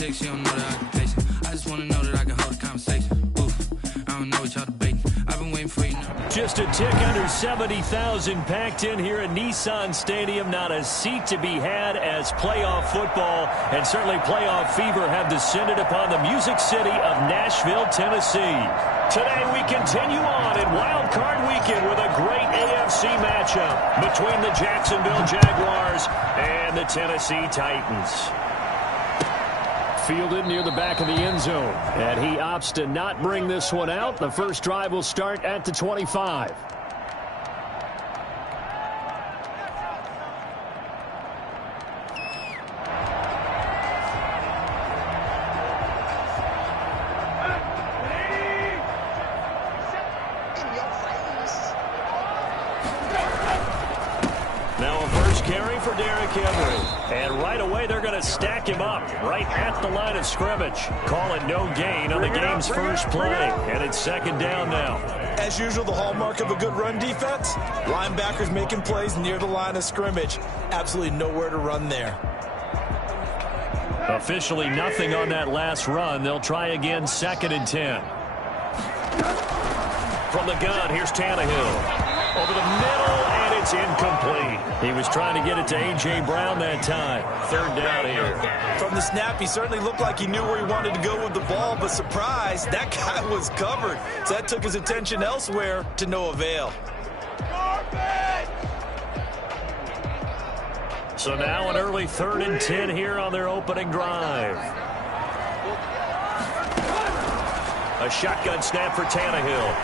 chick, she don't know the occupation. I just wanna know that I can hold a conversation. Oof, I don't know what y'all debating. I've been waiting for you now. Just a tick under 70,000 packed in here at Nissan Stadium. Not a seat to be had as playoff football and certainly playoff fever have descended upon the Music City of Nashville, Tennessee. Today we continue on in Wild Card Weekend with a great AFC matchup between the Jacksonville Jaguars and the Tennessee Titans. Fielded near the back of the end zone, and he opts to not bring this one out. The first drive will start at the 25. And right away, they're going to stack him up right at the line of scrimmage. Call it no gain on the game's first play. And it's second down now. As usual, the hallmark of a good run defense, linebackers making plays near the line of scrimmage. Absolutely nowhere to run there. Officially nothing on that last run. They'll try again, second and 10. From the gun, here's Tannehill. Over the middle, and it's incomplete. He was trying to get it to A.J. Brown that time. Third down here. From the snap, he certainly looked like he knew where he wanted to go with the ball, but surprise, that guy was covered. So that took his attention elsewhere to no avail. So now an early third and 10 here on their opening drive. A shotgun snap for Tannehill.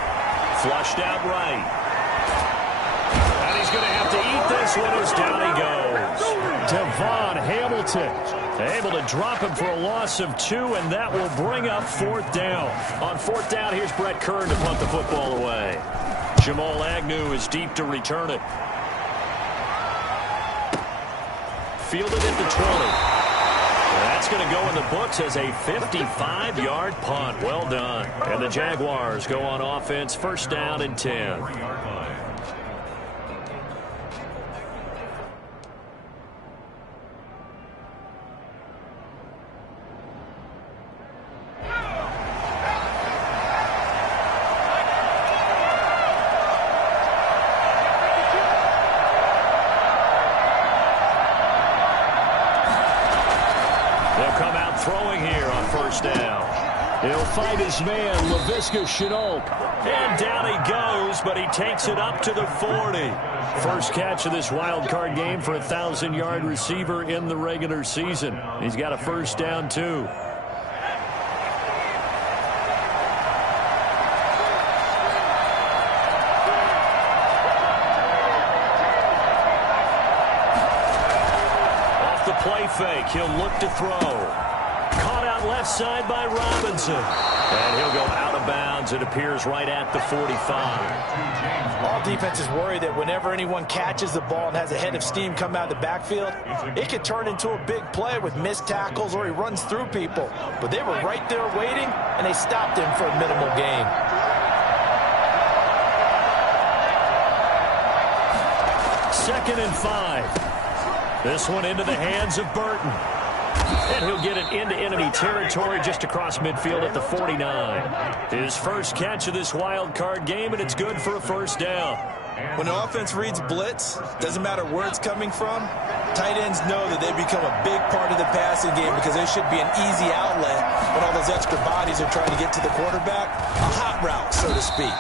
Flushed out right. And he's going to have to eat this one as down he goes. Devon Hamilton able to drop him for a loss of 2, and that will bring up fourth down. On fourth down, here's Brett Kern to punt the football away. Jamal Agnew is deep to return it. Fielded at the 20. That's going to go in the books as a 55-yard punt. Well done. And the Jaguars go on offense, first down and 10. He'll fight his man, Laviska Shenault. And down he goes, but he takes it up to the 40. First catch of this wild card game for a 1,000-yard receiver in the regular season. He's got a first down, too. Off the play fake, he'll look to throw. Caught out left side by Robinson. And he'll go out of bounds. It appears right at the 45. All defenses worry that whenever anyone catches the ball and has a head of steam come out of the backfield, it could turn into a big play with missed tackles or he runs through people. But they were right there waiting, and they stopped him for a minimal gain. Second and 5. This one into the hands of Burton. And he'll get it into enemy territory just across midfield at the 49. His first catch of this wild card game, and it's good for a first down. When the offense reads blitz, doesn't matter where it's coming from, tight ends know that they become a big part of the passing game because they should be an easy outlet when all those extra bodies are trying to get to the quarterback. A hot route, so to speak.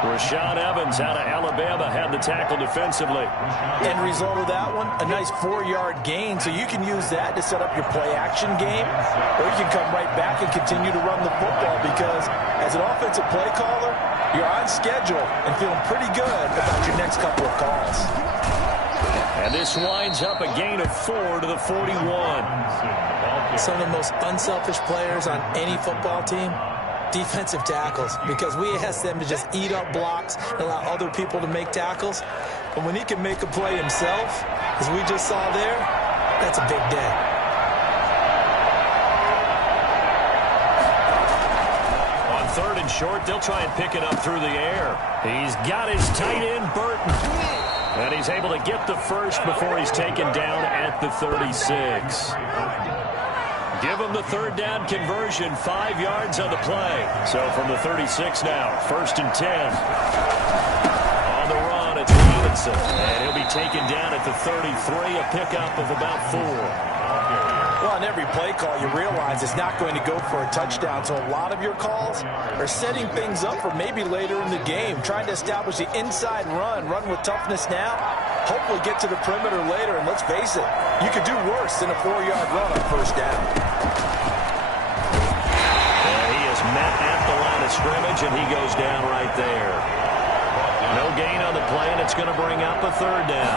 Rashaan Evans out of Alabama had the tackle defensively. End result of that one, a nice 4-yard gain, so you can use that to set up your play-action game, or you can come right back and continue to run the football because as an offensive play caller, you're on schedule and feeling pretty good about your next couple of calls. And this winds up a gain of 4 to the 41. Some of the most unselfish players on any football team, defensive tackles, because we ask them to just eat up blocks and allow other people to make tackles. But when he can make a play himself, as we just saw there, that's a big day. On third and short, they'll try and pick it up through the air. He's got his tight end, Burton. And he's able to get the first before he's taken down at the 36. Give them the third down conversion, 5 yards on the play. So from the 36 now, 1st and 10. On the run, it's Robinson. And he'll be taken down at the 33, a pickup of about 4. Well, on every play call, you realize it's not going to go for a touchdown. So a lot of your calls are setting things up for maybe later in the game, trying to establish the inside run with toughness now, hopefully get to the perimeter later. And let's face it, you could do worse than a 4-yard run on 1st down. And he is met at the line of scrimmage, and he goes down right there. No gain on the play, and it's going to bring up a 3rd down.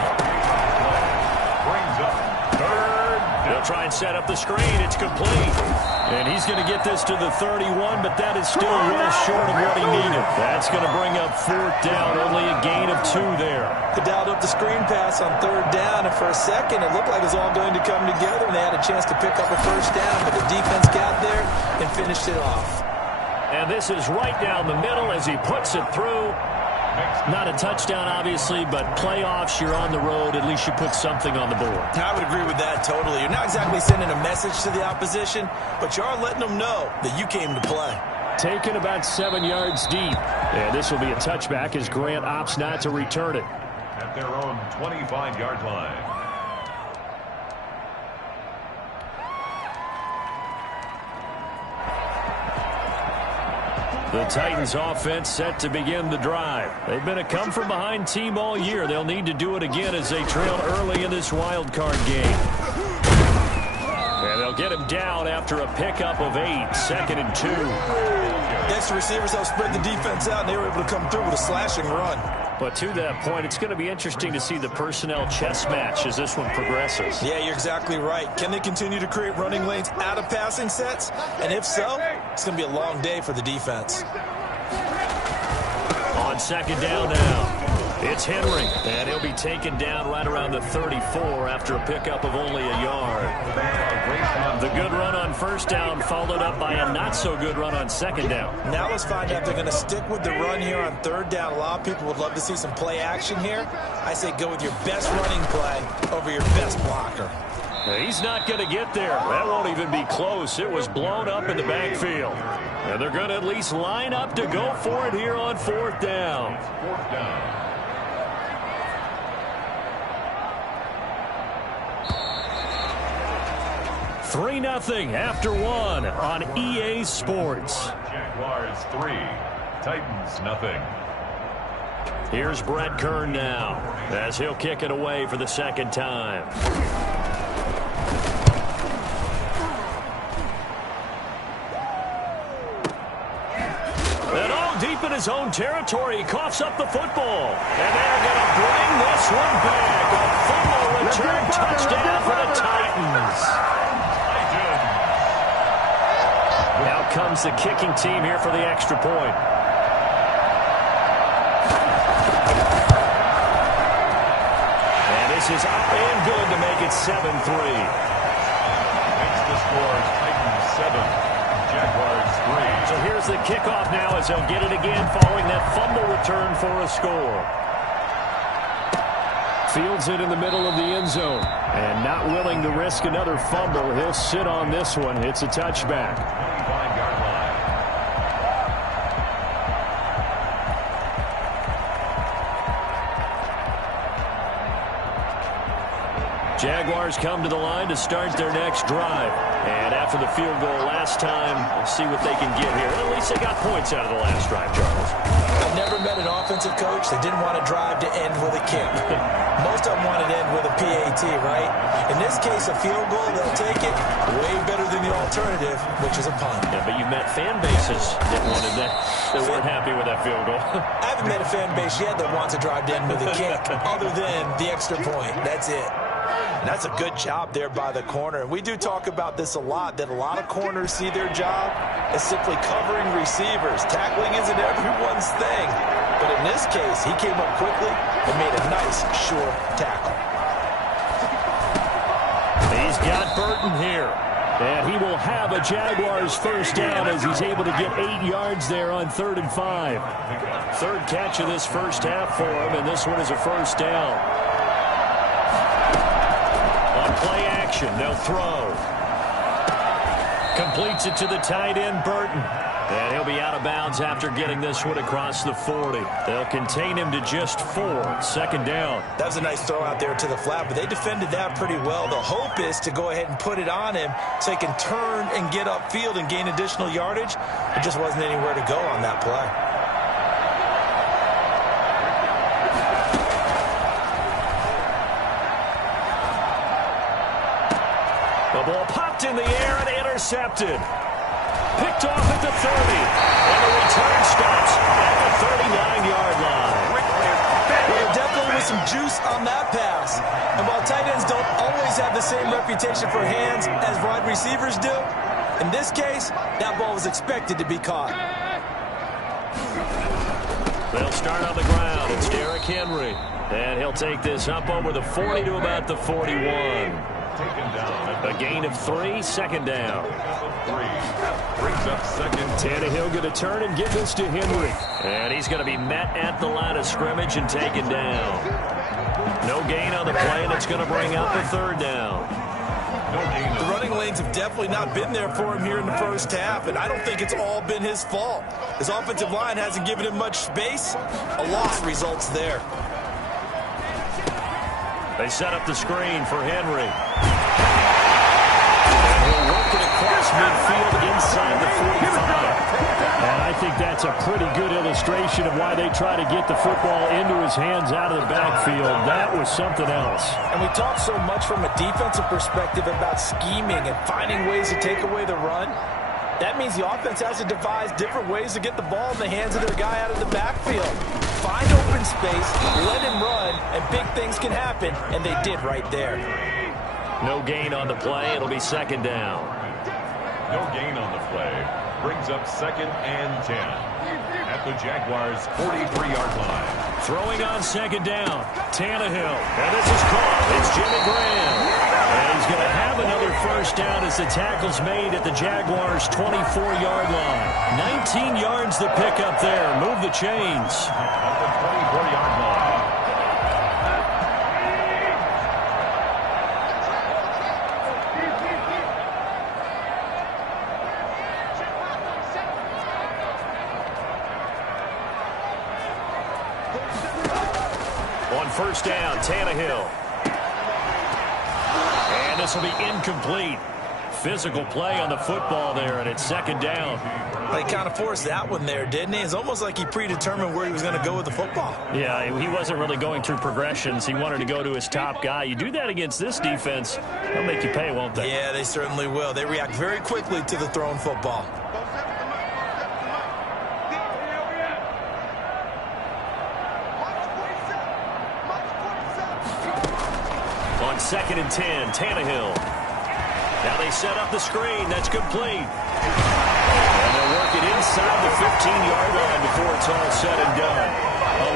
Brings up 3rd. They'll try and set up the screen. It's complete. And he's going to get this to the 31, but that is still well short of what he needed. That's going to bring up 4th down, only a gain of 2 there. They dialed up the screen pass on 3rd down, and for a second it looked like it was all going to come together, and they had a chance to pick up a 1st down, but the defense got there and finished it off. And this is right down the middle as he puts it through. Not a touchdown, obviously, but playoffs, you're on the road. At least you put something on the board. I would agree with that totally. You're not exactly sending a message to the opposition, but you are letting them know that you came to play. Taken about 7 yards deep. And this will be a touchback as Grant opts not to return it. At their own 25-yard line. The Titans offense set to begin the drive. They've been a come-from-behind team all year. They'll need to do it again as they trail early in this wild card game. And they'll get him down after a pickup of 8, 2nd and 2. Next, the receivers helped spread the defense out, and they were able to come through with a slashing run. But to that point, it's going to be interesting to see the personnel chess match as this one progresses. Yeah, you're exactly right. Can they continue to create running lanes out of passing sets? And if so, it's going to be a long day for the defense. On 2nd down now, it's Henry, and he'll be taken down right around the 34 after a pickup of only a yard. The good run on 1st down followed up by a not-so-good run on 2nd down. Now let's find out if they're going to stick with the run here on 3rd down. A lot of people would love to see some play action here. I say go with your best running play over your best blocker. He's not going to get there. That won't even be close. It was blown up in the backfield. And they're going to at least line up to go for it here on 4th down. 4th down. 3-0 after 1 on EA Sports. Jaguars 3, Titans nothing. Here's Brett Kern now as he'll kick it away for the 2nd time. And all deep in his own territory, he coughs up the football. And they're going to bring this one back. A fumble return touchdown for the Titans. Now comes the kicking team here for the extra point. And this is up and good to make it 7-3. Makes the scores Titans 7, Jaguars 3. So here's the kickoff now as they'll get it again following that fumble return for a score. Fields it in the middle of the end zone. And not willing to risk another fumble, he'll sit on this one. It's a touchback. 25-yard line. Jaguars come to the line to start their next drive. And after the field goal last time, we'll see what they can get here. At least they got points out of the last drive, Charles. I've never met an offensive coach that didn't want to drive to end with a kick. Most of them wanted to end with a PAT, right? In this case, a field goal, they'll take it way better than the alternative, which is a punt. Yeah, but you've met fan bases that wanted that. They weren't happy with that field goal. I haven't met a fan base yet that wants to drive to end with a kick, other than the extra point. That's it. And that's a good job there by the corner. And we do talk about this a lot, that a lot of corners see their job as simply covering receivers. Tackling isn't everyone's thing. But in this case, he came up quickly and made a nice, short tackle. He's got Burton here. And he will have a Jaguars 1st down as he's able to get 8 yards there on 3rd and 5. 3rd catch of this first half for him, and this one is a 1st down. On play action, they'll throw. Completes it to the tight end, Burton. And he'll be out of bounds after getting this one across the 40. They'll contain him to just 4. Second down. That was a nice throw out there to the flat, but they defended that pretty well. The hope is to go ahead and put it on him so he can turn and get upfield and gain additional yardage. There just wasn't anywhere to go on that play. The ball popped in the air and intercepted. Picked off at the 30. And the return stops at the 39-yard line. Well, there definitely was some juice on that pass. And while tight ends don't always have the same reputation for hands as wide receivers do, in this case, that ball was expected to be caught. They'll start on the ground. It's Derrick Henry. And he'll take this up over the 40 to about the 41. A gain of 3, second down. Brings up second. Tannehill going to turn and give this to Henry. And he's going to be met at the line of scrimmage and taken down. No gain on the play, and it's going to bring up a third down. The running lanes have definitely not been there for him here in the first half, and I don't think it's all been his fault. His offensive line hasn't given him much space. A loss results there. They set up the screen for Henry. He'll work it across midfield inside the 45. And I think that's a pretty good illustration of why they try to get the football into his hands out of the backfield. That was something else. And we talk so much from a defensive perspective about scheming and finding ways to take away the run. That means the offense has to devise different ways to get the ball in the hands of their guy out of the backfield. Find open space, let him run, and big things can happen, and they did right there. No gain on the play. It'll be second down. No gain on the play. Brings up second and 10 at the Jaguars' 43-yard line. Throwing on second down. Tannehill. And this is caught. It's Jimmy Graham. And he's going to have another first down as the tackle's made at the Jaguars' 24-yard line. 19 yards to pick up there. Move the chains. At the 24-yard line. On first down, Tannehill. And this will be incomplete. Physical play on the football there, and it's second down. He kind of forced that one there, didn't he? It's almost like he predetermined where he was going to go with the football. Yeah, he wasn't really going through progressions. He wanted to go to his top guy. You do that against this defense, they'll make you pay, won't they? Yeah, they certainly will. They react very quickly to the thrown football. On second and 10, Tannehill. Now they set up the screen. That's complete. And they'll work it inside the 15-yard line before it's all said and done.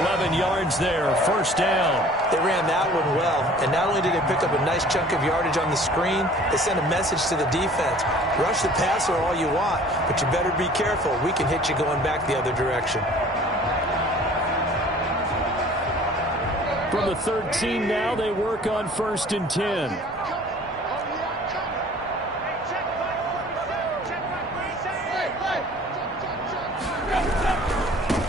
11 yards there, first down. They ran that one well, and not only did they pick up a nice chunk of yardage on the screen, they sent a message to the defense. Rush the passer all you want, but you better be careful. We can hit you going back the other direction. From the 13 now, they work on first and 10.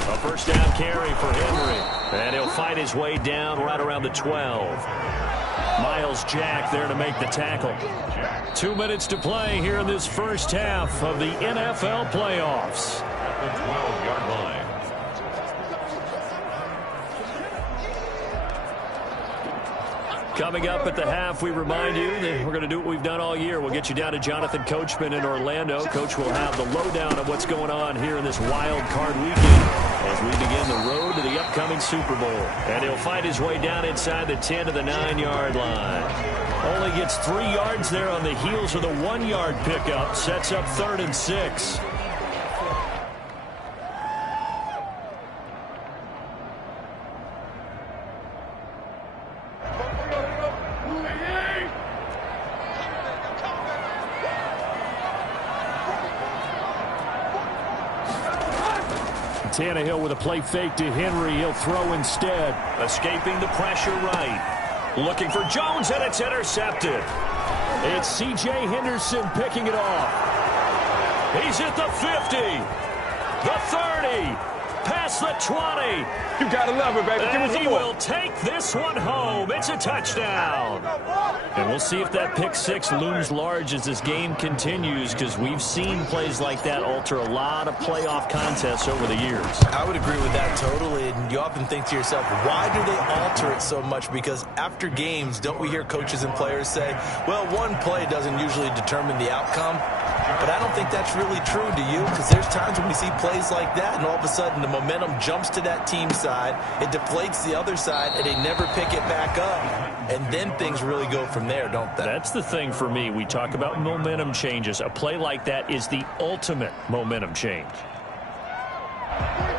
A first down carry for Henry. And he'll fight his way down right around the 12. Miles Jack there to make the tackle. 2 minutes to play here in this first half of the NFL playoffs. At the 12-yard line. Coming up at the half, we remind you that we're going to do what we've done all year. We'll get you down to Jonathan Coachman in Orlando. Coach will have the lowdown of what's going on here in this wild card weekend as we begin the road to the upcoming Super Bowl. And he'll fight his way down inside the 10 to the 9-yard line. Only gets 3 yards there on the heels of the 1-yard pickup. Sets up 3rd and 6. Tannehill with a play fake to Henry. He'll throw instead. Escaping the pressure right. Looking for Jones, and it's intercepted. It's C.J. Henderson picking it off. He's at the 50, the 30, past the 20. You gotta love it, baby. Give me And some he more. will take this one home. It's a touchdown. And we'll see if that pick six looms large as this game continues, because we've seen plays like that alter a lot of playoff contests over the years. I would agree with that totally, and you often think to yourself, why do they alter it so much? Because after games, don't we hear coaches and players say, well, one play doesn't usually determine the outcome? But I don't think that's really true, do you? Because there's times when we see plays like that, and all of a sudden the momentum jumps to that team side, it deflates the other side, and they never pick it back up. And then things really go from there, don't they? That's the thing for me. We talk about momentum changes. A play like that is the ultimate momentum change.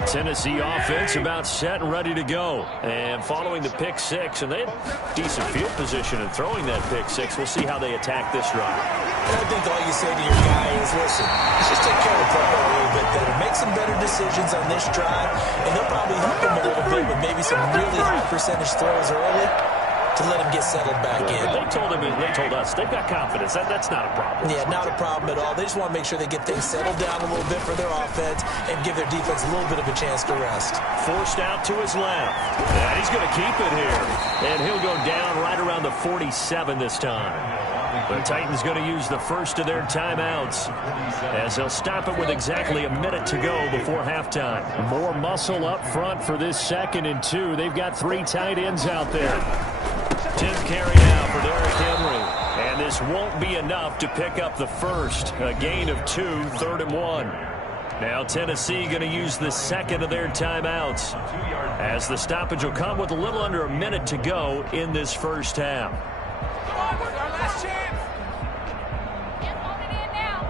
Tennessee offense about set and ready to go. And following the pick six, and they had decent field position in throwing that pick six. We'll see how they attack this drive. And I think all you say to your guy is, listen, let's just take care of the football a little bit better. Make some better decisions on this drive, and they'll probably help him a little bit with maybe some really high percentage throws early to let him get settled back in. They told us they've got confidence. That's not a problem. Yeah, not a problem at all. They just want to make sure they get things settled down a little bit for their offense and give their defense a little bit of a chance to rest. Forced out to his left. And he's going to keep it here. And he'll go down right around the 47 this time. The Titans going to use the first of their timeouts as they'll stop it with exactly a minute to go before halftime. More muscle up front for this 2nd and 2. They've got 3 tight ends out there. 10th carry now for Derrick Henry. And this won't be enough to pick up the first. A gain of 2, 3rd and 1. Now Tennessee going to use the second of their timeouts as the stoppage will come with a little under a minute to go in this first half. Our last chance. Get on it in now.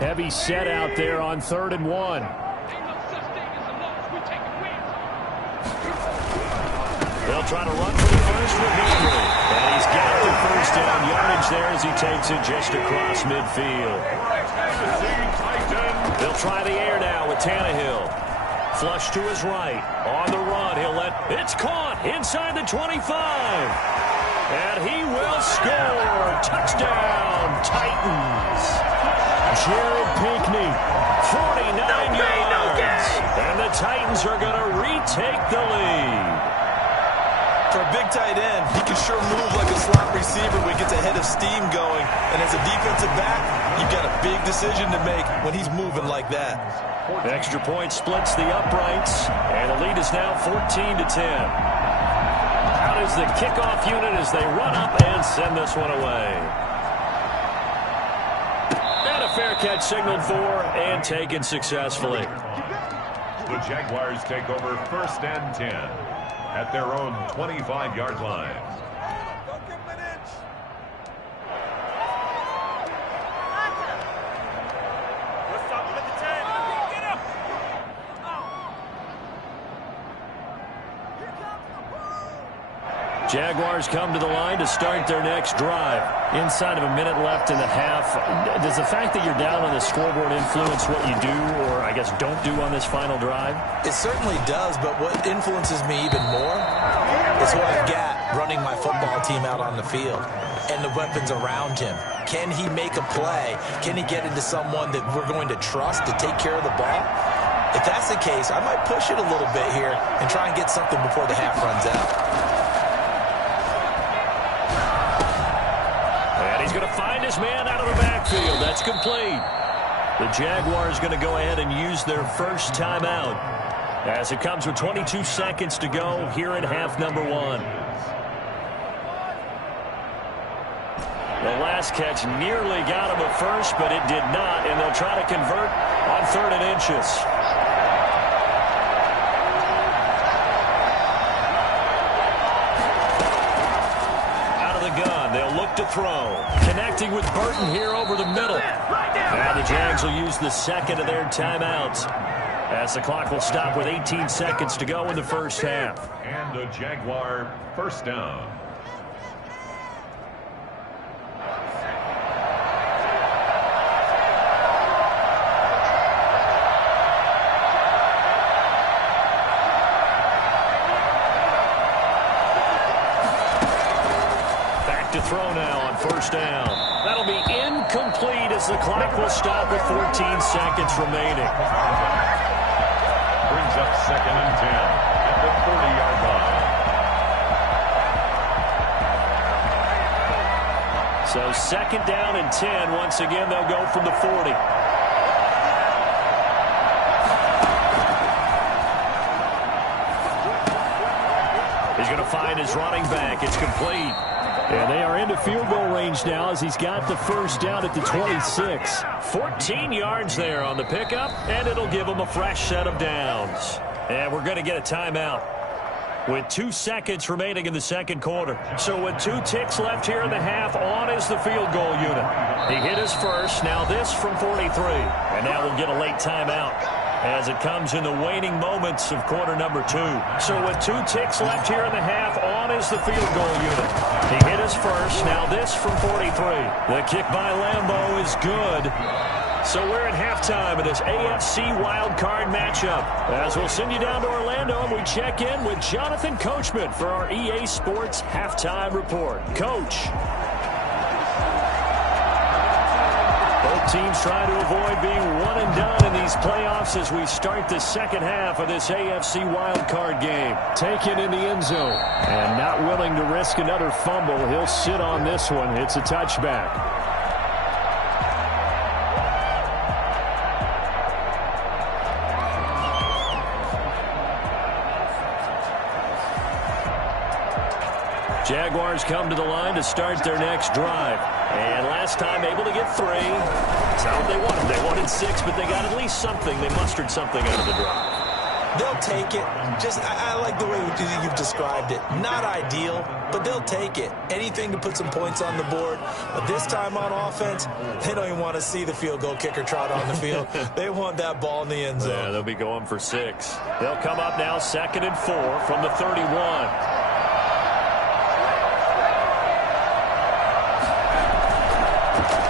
Heavy set out there on 3rd and 1. They'll try to run for the first with Henry. And he's got the first down yardage there as he takes it just across midfield. They'll try the air now with Tannehill. Flush to his right. On the run, he'll let... It's caught inside the 25. And he will score. Touchdown, Titans. Jared Pinkney. 49 yards. And the Titans are going to retake the lead. For a big tight end, he can sure move like a slot receiver when he gets a head of steam going. And as a defensive back, you've got a big decision to make when he's moving like that. The extra point splits the uprights, and the lead is now 14-10. Out is the kickoff unit as they run up and send this one away. And a fair catch signaled for and taken successfully. The Jaguars take over 1st and 10 at their own 25-yard line. Don't give him an inch. What's up with the 10? Get up. Here comes the ball. Jaguars come to the line to start their next drive. Inside of a minute left in the half. Does the fact that you're down on the scoreboard influence what you do, or I guess don't do on this final drive? It certainly does, but what influences me even more is what I've got running my football team out on the field and the weapons around him. Can he make a play? Can he get into someone that we're going to trust to take care of the ball? If that's the case, I might push it a little bit here and try and get something before the half runs out. And he's going to find his man out of the backfield. That's complete. The Jaguars going to go ahead and use their first timeout as it comes with 22 seconds to go here in half number 1. The last catch nearly got him at first, but it did not, and they'll try to convert on 3rd and inches. Out of the gun, they'll look to throw. Connecting with Burton here over the middle. Now the Jags will use the second of their timeouts as the clock will stop with 18 seconds to go in the first half. And a Jaguar first down. Back to to throw now on first down. That'll be incomplete as the clock will stop with 14 seconds remaining. Brings up 2nd and 10 at the 30-yard line. So 2nd down and 10. Once again, they'll go from the 40. He's going to find his running back. It's complete. And they are into field goal range now as he's got the first down at the 26. 14 yards there on the pickup, and it'll give him a fresh set of downs. And we're going to get a timeout with 2 seconds remaining in the second quarter. So with 2 ticks left here in the half, on is the field goal unit. He hit his first. Now this from 43. And now we'll get a late timeout as it comes in the waning moments of quarter number 2. So with 2 ticks left here in the half, on is the field goal unit. He hit his first. Now this from 43. The kick by Lambeau is good. So we're at halftime of this AFC wildcard matchup. As we'll send you down to Orlando and we check in with Jonathan Coachman for our EA Sports Halftime Report. Coach. Both teams trying to avoid being one and done in these playoffs as we start the second half of this AFC wildcard game. Taken in the end zone and not willing to risk another fumble. He'll sit on this one. It's a touchback. Jaguars come to the line to start their next drive. And last time able to get 3. That's not what they wanted. They wanted 6, but they got at least something. They mustered something out of the drive. They'll take it. I like the way you've described it. Not ideal, but they'll take it. Anything to put some points on the board. But this time on offense, they don't even want to see the field goal kicker trot on the field. They want that ball in the end zone. Yeah, they'll be going for 6. They'll come up now 2nd and 4 from the 31.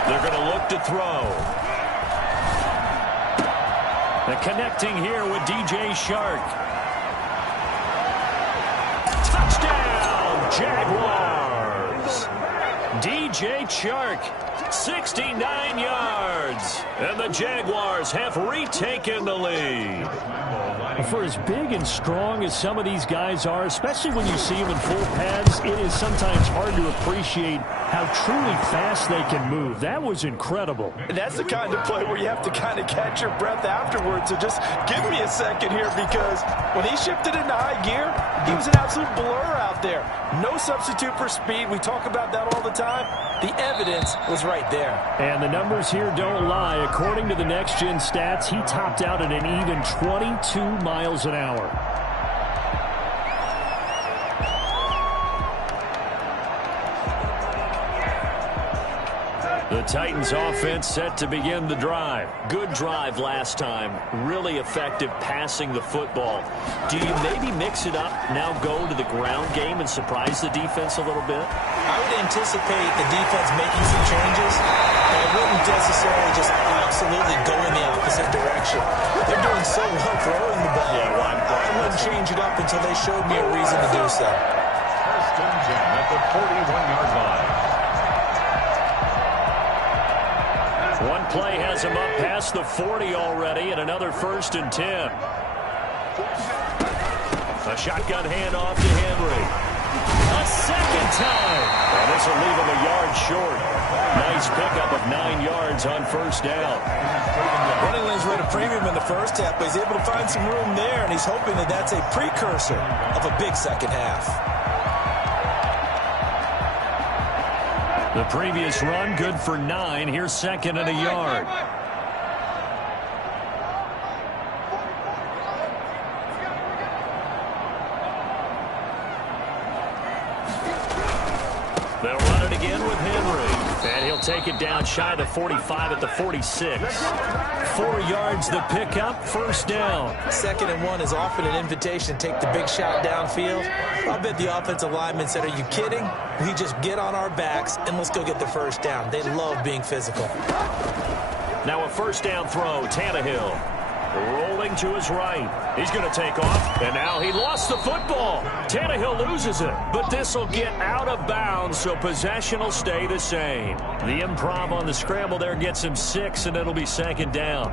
They're going to look to throw. And connecting here with DJ Shark. Touchdown, Jaguars. DJ Shark, 69 yards. And the Jaguars have retaken the lead. For as big and strong as some of these guys are, especially when you see them in full pads, it is sometimes hard to appreciate how truly fast they can move. That was incredible. That's the kind of play where you have to kind of catch your breath afterwards. So just give me a second here, because when he shifted into high gear, he was an absolute blur out there. No substitute for speed. We talk about that all the time. The evidence was right there. And the numbers here don't lie. According to the Next Gen stats, he topped out at an even 22 miles an hour. The Titans offense set to begin the drive. Good drive last time. Really effective passing the football. Do you maybe mix it up, now go to the ground game and surprise the defense a little bit? I would anticipate the defense making some changes. And I wouldn't necessarily just absolutely go in the opposite direction. They're doing so well throwing the ball. Yeah, well, I wouldn't change it up until they showed me a reason to do so. 1st and 10 at the 41-yard line. One play has him up past the 40 already, and another 1st and 10. A shotgun handoff to Henry. A second time. And this will leave him a yard short. Nice pickup of 9 yards on 1st down. Running lanes rate a premium in the first half, but he's able to find some room there, and he's hoping that that's a precursor of a big second half. The previous run good for 9. Here's 2nd and a yard. They'll run it again with Henry. And he'll take it down shy of the 45 at the 46. 4 yards the pickup, 1st down. 2nd and 1 is often an invitation to take the big shot downfield. I bet the offensive lineman said, are you kidding? We just get on our backs and let's go get the 1st down. They love being physical. Now a 1st down throw, Tannehill. Rolling to his right. He's going to take off, and now he lost the football. Tannehill loses it, but this will get out of bounds, so possession will stay the same. The improv on the scramble there gets him 6, and it'll be second down.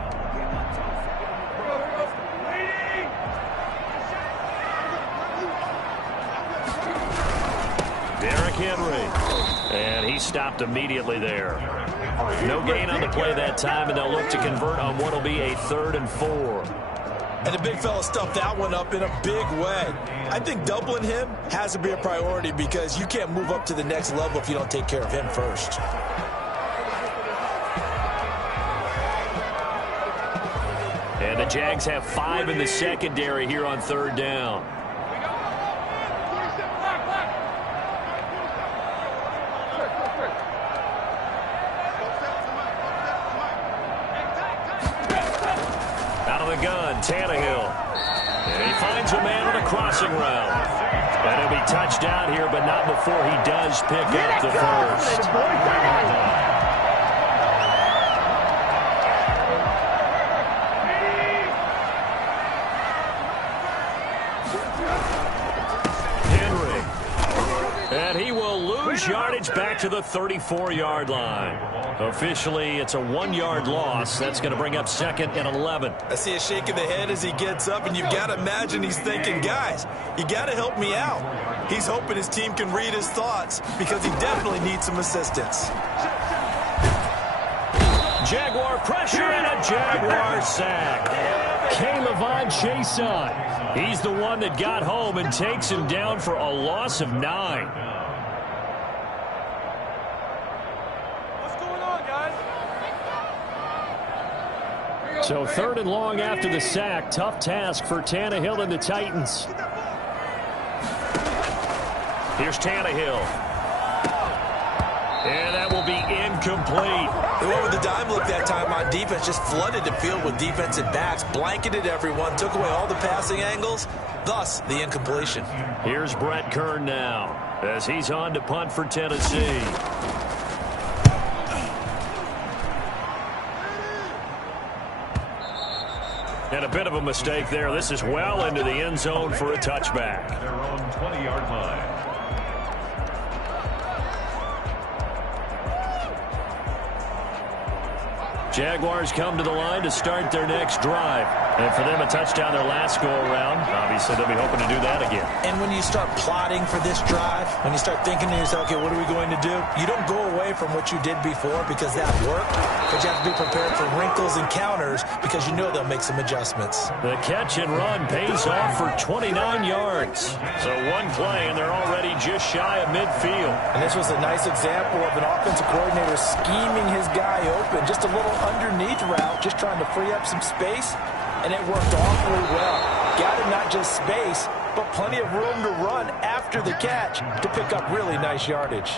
Derrick Henry, and he stopped immediately there. No gain on the play that time, and they'll look to convert on what will be a 3rd and 4. And the big fella stuffed that one up in a big way. I think doubling him has to be a priority because you can't move up to the next level if you don't take care of him first. And the Jags have 5 in the secondary here on 3rd down. Tannehill. And he finds a man on a crossing route. And he'll be touched down here, but not before he does pick up the first. Henry. And he will lose yardage back to the 34-yard line. Officially, it's a 1-yard loss. That's going to bring up 2nd and 11. I see a shake of the head as he gets up, and you've got to imagine he's thinking, guys, you got to help me out. He's hoping his team can read his thoughts because he definitely needs some assistance. Jaguar pressure and a Jaguar sack. K'Lavon Chaisson. He's the one that got home and takes him down for a loss of 9. So 3rd and long after the sack. Tough task for Tannehill and the Titans. Here's Tannehill. And that will be incomplete. They went with the dime look that time on defense. Just flooded the field with defensive backs. Blanketed everyone. Took away all the passing angles. Thus, the incompletion. Here's Brett Kern now as he's on to punt for Tennessee. And a bit of a mistake there. This is well into the end zone for a touchback. Their own 20-yard line. Jaguars come to the line to start their next drive. And for them, a touchdown their last go-around. Obviously, they'll be hoping to do that again. And when you start plotting for this drive, when you start thinking to yourself, okay, what are we going to do? You don't go away from what you did before because that worked, but you have to be prepared for wrinkles and counters because you know they'll make some adjustments. The catch and run pays off for 29 yards. So one play, and they're already just shy of midfield. And this was a nice example of an offensive coordinator scheming his guy open, just a little underneath route, just trying to free up some space. And it worked awfully well. Got him not just space, but plenty of room to run after the catch to pick up really nice yardage.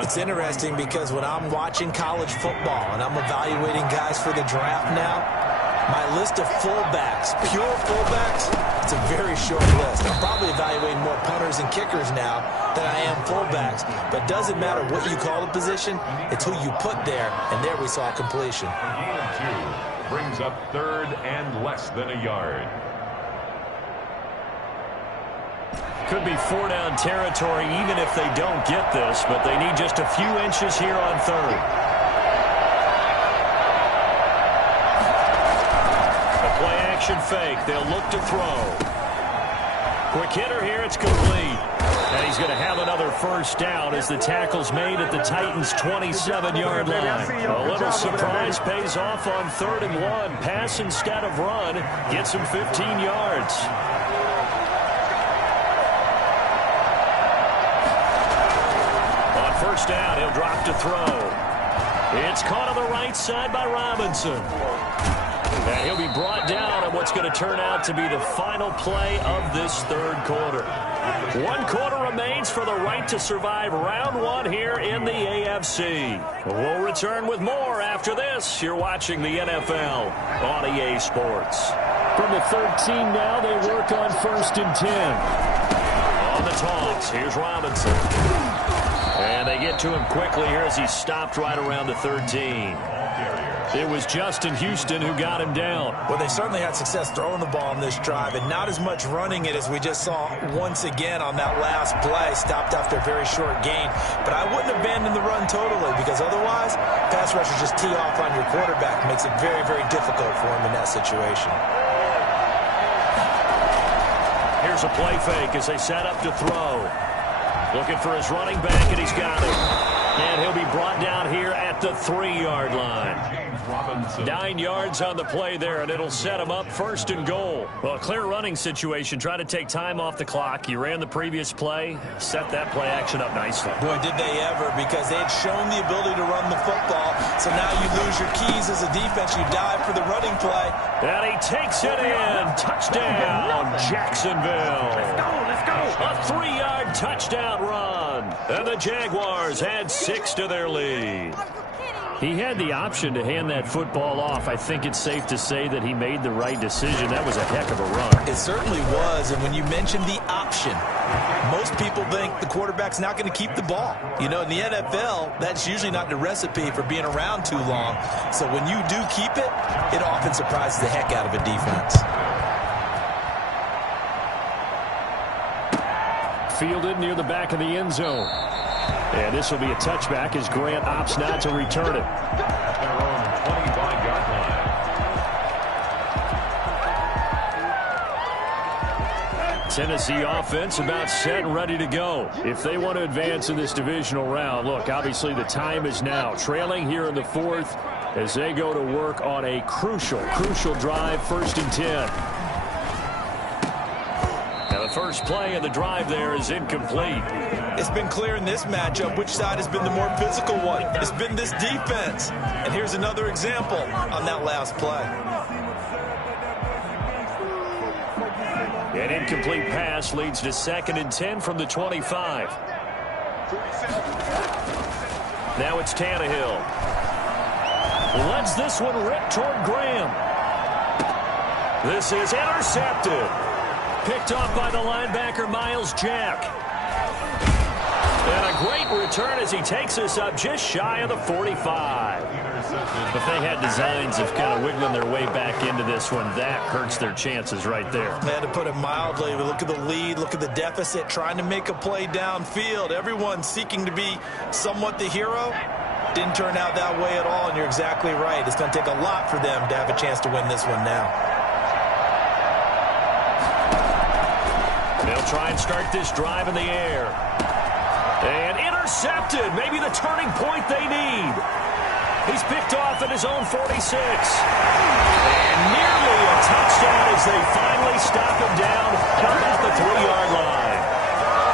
It's interesting because when I'm watching college football and I'm evaluating guys for the draft now, my list of fullbacks, pure fullbacks, it's a very short list. I'm probably evaluating more punters and kickers now than I am fullbacks, but it doesn't matter what you call the position, it's who you put there, and there we saw completion. Brings up 3rd and less than a yard. Could be 4-down territory even if they don't get this, but they need just a few inches here on 3rd. A play-action fake. They'll look to throw. Quick hitter here. It's complete. And he's going to have another first down as the tackle's made at the Titans' 27-yard line. A little surprise pays off on 3rd and 1. Pass instead of run. Gets him 15 yards. On first down, he'll drop to throw. It's caught on the right side by Robinson. And he'll be brought down on what's going to turn out to be the final play of this 3rd quarter. 1 quarter remains for the right to survive round 1 here in the AFC. We'll return with more after this. You're watching the NFL on EA Sports. From the 13 now, they work on 1st and 10. On the toss, here's Robinson. And they get to him quickly here as he's stopped right around the 13. It was Justin Houston who got him down. Well, they certainly had success throwing the ball in this drive, and not as much running it as we just saw once again on that last play. Stopped after a very short gain. But I wouldn't abandon the run totally, because otherwise, pass rushers just tee off on your quarterback. Makes it very, very difficult for him in that situation. Here's a play fake as they set up to throw. Looking for his running back, and he's got it. And he'll be brought down here at the 3-yard line. 9 yards on the play there, and it'll set him up 1st and goal. Well, a clear running situation. Try to take time off the clock. You ran the previous play, set that play action up nicely. Boy, did they ever, because they had shown the ability to run the football. So now you lose your keys as a defense. You dive for the running play. And he takes it in. Touchdown, Jacksonville. Let's go. A 3-yard touchdown run. And the Jaguars add 6 to their lead. He had the option to hand that football off. I think it's safe to say that he made the right decision. That was a heck of a run. It certainly was. And when you mentioned the option, most people think the quarterback's not going to keep the ball. You know, in the NFL, that's usually not the recipe for being around too long. So when you do keep it, it often surprises the heck out of a defense. Fielded near the back of the end zone. And this will be a touchback as Grant opts not to return it. At their own 25-yard line. Tennessee offense about set and ready to go. If they want to advance in this divisional round, look, obviously the time is now. Trailing here in the 4th as they go to work on a crucial drive, 1st and 10. Now the first play of the drive there is incomplete. It's been clear in this matchup which side has been the more physical one. It's been this defense. And here's another example on that last play. An incomplete pass leads to 2nd and 10 from the 25. Now it's Tannehill. Lets this one rip toward Graham. This is intercepted. Picked off by the linebacker, Miles Jack. And a great return as he takes us up just shy of the 45. If they had designs of kind of wiggling their way back into this one, that hurts their chances right there. They had to put it mildly. Look at the lead, look at the deficit, trying to make a play downfield. Everyone seeking to be somewhat the hero. Didn't turn out that way at all, and you're exactly right. It's going to take a lot for them to have a chance to win this one now. They'll try and start this drive in the air. And intercepted. Maybe the turning point they need. He's picked off at his own 46. And nearly a touchdown as they finally stop him down about the 3-yard line.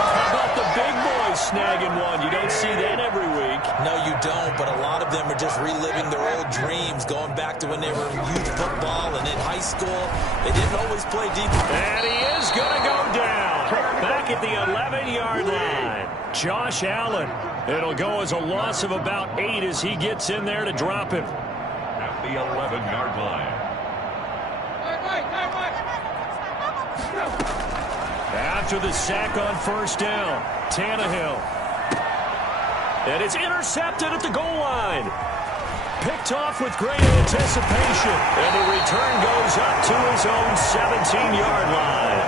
How about the big boys snagging one? You don't see that every week. No, you don't, but a lot of them are just reliving their old dreams, going back to when they were in youth football and in high school. They didn't always play deep. And he is going to go down. Back at the 11-yard line. Josh Allen. It'll go as a loss of about 8 as he gets in there to drop him. At the 11-yard line. After the sack on 1st down, Tannehill. And it's intercepted at the goal line. Picked off with great anticipation. And the return goes up to his own 17-yard line.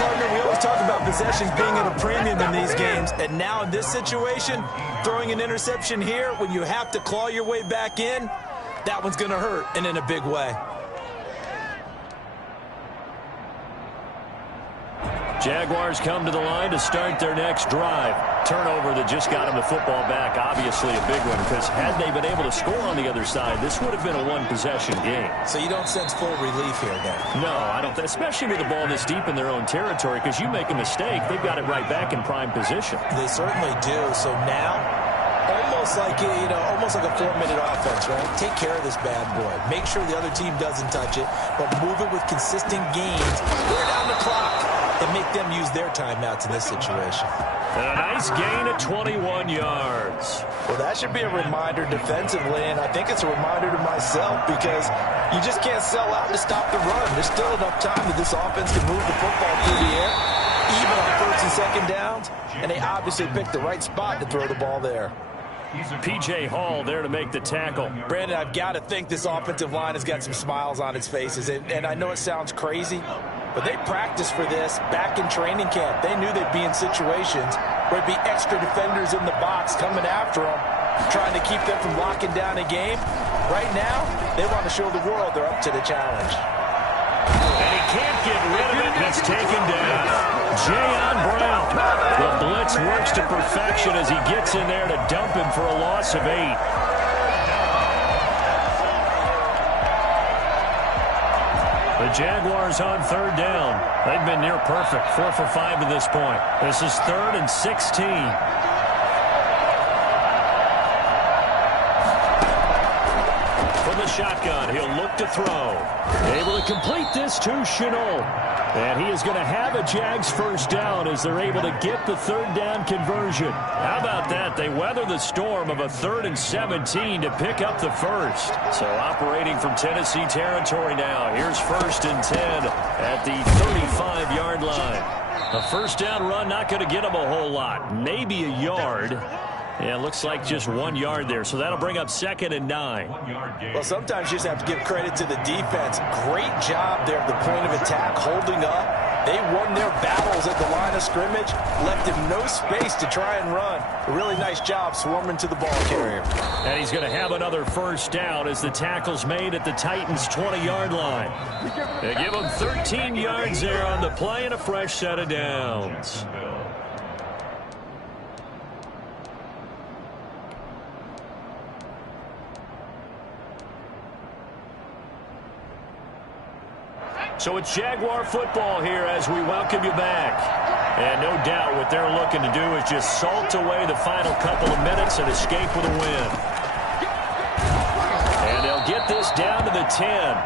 Partner, we always talk about possessions being at a premium in these games. And now in this situation, throwing an interception here when you have to claw your way back in, that one's going to hurt, and in a big way. Jaguars come to the line to start their next drive. Turnover that just got them the football back, obviously a big one, because had they been able to score on the other side, this would have been a one-possession game. So you don't sense full relief here, then? No, I don't, especially with the ball this deep in their own territory, because you make a mistake, they've got it right back in prime position. They certainly do. So now, almost like a 4-minute offense, right? Take care of this bad boy. Make sure the other team doesn't touch it, but move it with consistent gains. Wear down the clock and make them use their timeouts in this situation. And a nice gain at 21 yards. Well, that should be a reminder defensively, and I think it's a reminder to myself, because you just can't sell out to stop the run. There's still enough time that this offense can move the football through the air, even on 1st and 2nd downs, and they obviously picked the right spot to throw the ball there. P.J. Hall there to make the tackle. Brandon, I've got to think this offensive line has got some smiles on its faces. And I know it sounds crazy, but they practiced for this back in training camp. They knew they'd be in situations where there'd be extra defenders in the box coming after them, trying to keep them from locking down a game. Right now, they want to show the world they're up to the challenge. And he can't get rid of it. He's taken down. Jayon Brown. The blitz works to perfection as he gets in there to dump him for a loss of 8. The Jaguars on 3rd down. They've been near perfect. 4 for 5 to this point. This is 3rd and 16. From the shotgun, he'll look to throw. Able to complete this to Shenault. And he is going to have a Jags first down as they're able to get the 3rd down conversion. How about that? They weather the storm of a 3rd and 17 to pick up the first. So operating from Tennessee territory now. Here's 1st and 10 at the 35-yard line. A first down run not going to get him a whole lot. Maybe a yard. Yeah, it looks like just 1 yard there. So that'll bring up 2nd and 9. Well, sometimes you just have to give credit to the defense. Great job there at the point of attack, holding up. They won their battles at the line of scrimmage, left him no space to try and run. A really nice job swarming to the ball carrier. And he's going to have another first down as the tackle's made at the Titans' 20-yard line. They give him 13 yards there on the play and a fresh set of downs. So it's Jaguar football here as we welcome you back. And no doubt what they're looking to do is just salt away the final couple of minutes and escape with a win. And they'll get this down to the 10.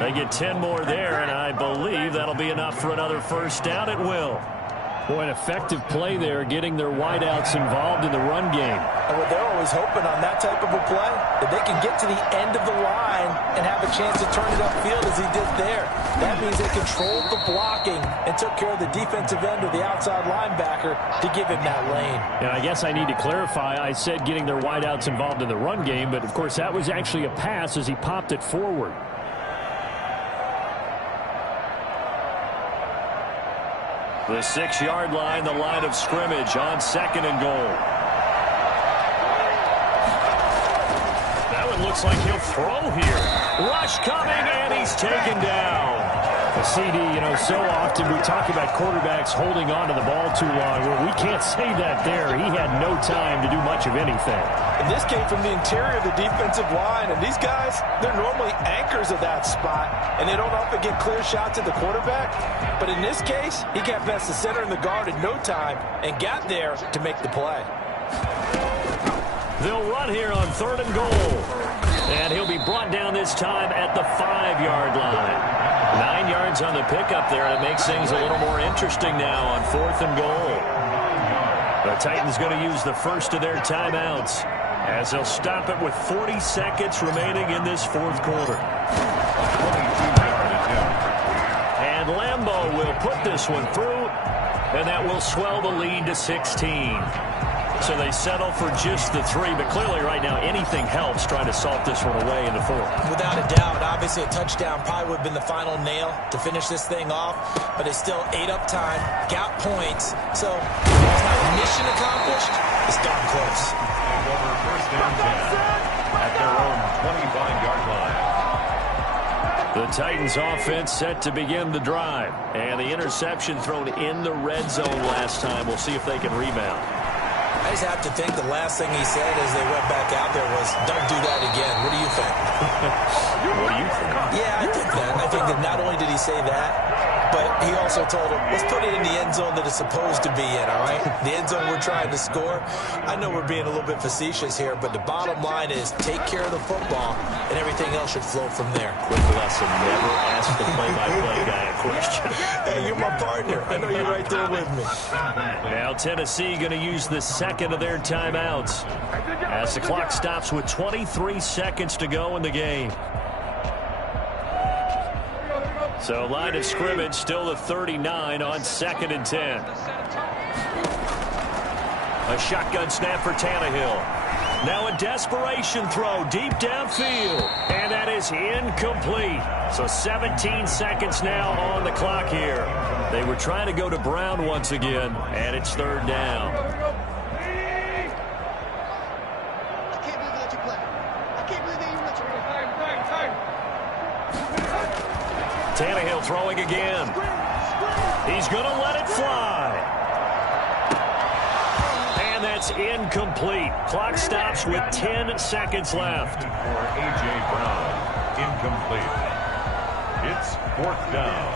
They get 10 more there, and I believe that'll be enough for another first down. It will. Boy, an effective play there, getting their wideouts involved in the run game. And what they're always hoping on that type of a play, that they can get to the end of the line and have a chance to turn it upfield as he did there. That means they controlled the blocking and took care of the defensive end or the outside linebacker to give him that lane. And I guess I need to clarify, I said getting their wideouts involved in the run game, but of course that was actually a pass as he popped it forward. The 6-yard line, the line of scrimmage on 2nd and goal. That one looks like he'll throw here. Rush coming, and he's taken down. The CD, so often we talk about quarterbacks holding on to the ball too long. Well, we can't say that there. He had no time to do much of anything. And this came from the interior of the defensive line. And these guys, they're normally anchors of that spot. And they don't often get clear shots at the quarterback. But in this case, he got past the center and the guard in no time and got there to make the play. They'll run here on 3rd and goal. And he'll be brought down this time at the 5-yard line. 9 yards on the pickup there, and it makes things a little more interesting now on 4th and goal. The Titans going to use the first of their timeouts as they'll stop it with 40 seconds remaining in this 4th quarter. And Lambeau will put this one through, and that will swell the lead to 16. So they settle for just the 3, but clearly right now anything helps trying to salt this one away in the 4th. Without a doubt, obviously a touchdown probably would have been the final nail to finish this thing off, but it's still ate up time, got points, so it's not mission accomplished, it's darn close. Over 1st and 10 at their own 25-yard line. The Titans offense set to begin the drive, and the interception thrown in the red zone last time. We'll see if they can rebound. I just have to think the last thing he said as they went back out there was, don't do that again. What do you think? What do you think? Yeah, I think that. I think that not only did he say that, but he also told him, let's put it in the end zone that it's supposed to be in, all right? The end zone we're trying to score. I know we're being a little bit facetious here, but the bottom line is take care of the football, and everything else should flow from there. Quick lesson, never ask the play-by-play guy a question. Hey, you're my partner. I know you're right there with me. Now Tennessee going to use the second of their timeouts as the clock stops with 23 seconds to go in the game. So line of scrimmage still the 39 on 2nd and 10. A shotgun snap for Tannehill. Now a desperation throw deep downfield. And that is incomplete. So 17 seconds now on the clock here. They were trying to go to Brown once again, and it's third down. Tannehill throwing again. He's going to let it fly. And that's incomplete. Clock stops with 10 seconds left. For A.J. Brown, incomplete. It's fourth down.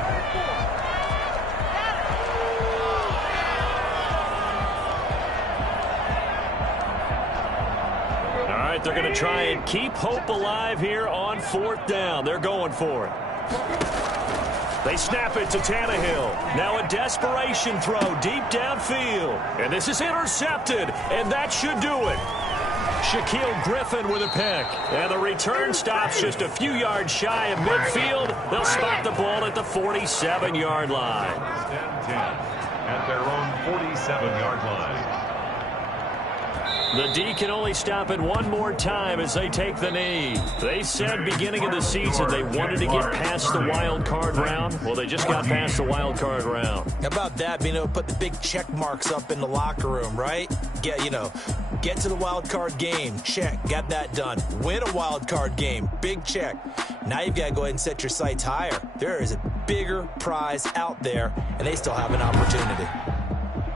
All right, they're going to try and keep hope alive here on fourth down. They're going for it. They snap it to Tannehill. Now a desperation throw deep downfield. And this is intercepted, and that should do it. Shaquille Griffin with a pick. And the return stops just a few yards shy of midfield. They'll spot the ball at the 47-yard line. 10-10 at their own 47-yard line. The D can only stop it one more time as they take the knee. They said beginning of the season they wanted to get past the wild card round. Well, they just got past the wild card round. How about that, being able to put the big check marks up in the locker room, right? Get to the wild card game. Check. Got that done. Win a wild card game. Big check. Now you've got to go ahead and set your sights higher. There is a bigger prize out there, and they still have an opportunity.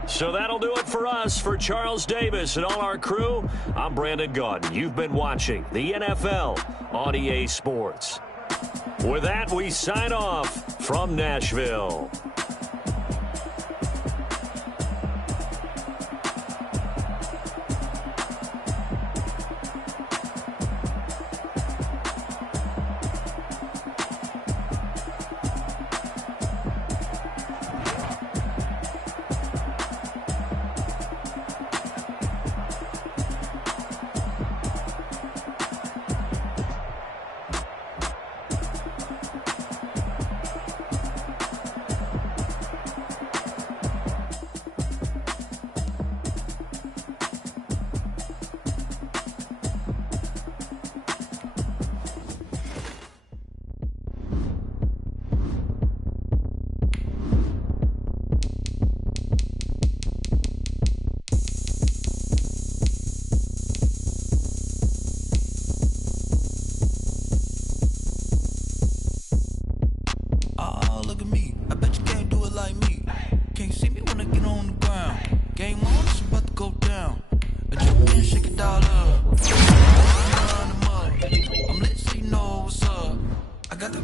So that'll do it for us. For Charles Davis and all our crew, I'm Brandon Gaudin. You've been watching the NFL on EA Sports. With that, we sign off from Nashville.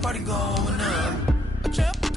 Party going up. A champ.